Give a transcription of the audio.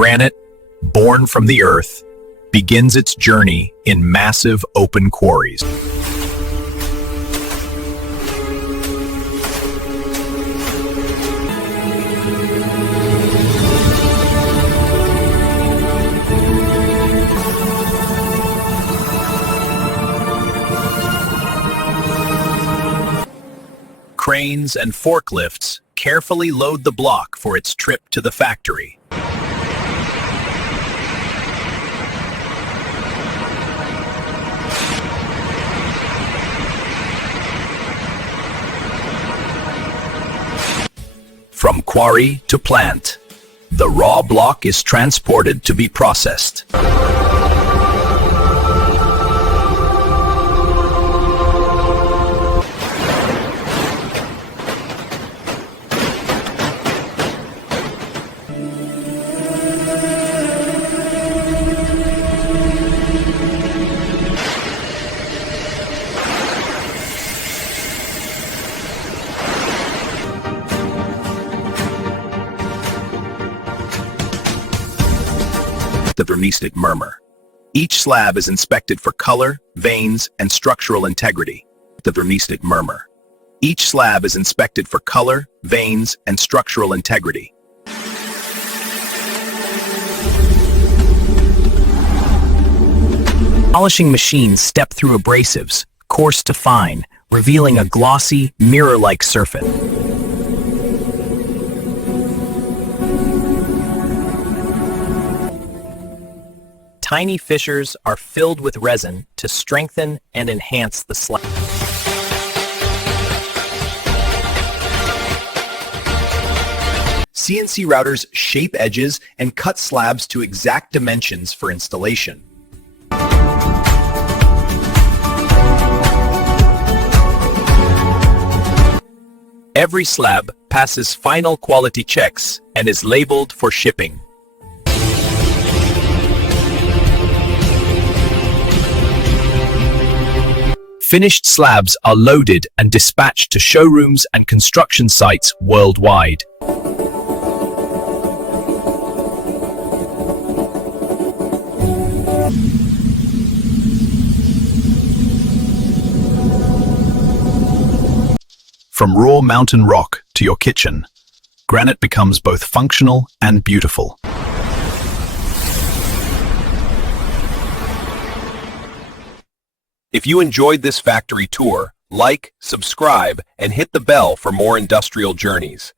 Granite, born from the earth, begins its journey in massive open quarries. Cranes and forklifts carefully load the block for its trip to the factory. From quarry to plant, the raw block is transported to be processed. The vernistic murmur. Each slab is inspected for color, veins, and structural integrity. The vernistic murmur. Each slab is inspected for color, veins, and structural integrity. Polishing machines step through abrasives, coarse to fine, revealing a glossy, mirror-like surface. Tiny fissures are filled with resin to strengthen and enhance the slab. CNC routers shape edges and cut slabs to exact dimensions for installation. Every slab passes final quality checks and is labeled for shipping. Finished slabs are loaded and dispatched to showrooms and construction sites worldwide. From raw mountain rock to your kitchen, granite becomes both functional and beautiful. If you enjoyed this factory tour, like, subscribe, and hit the bell for more industrial journeys.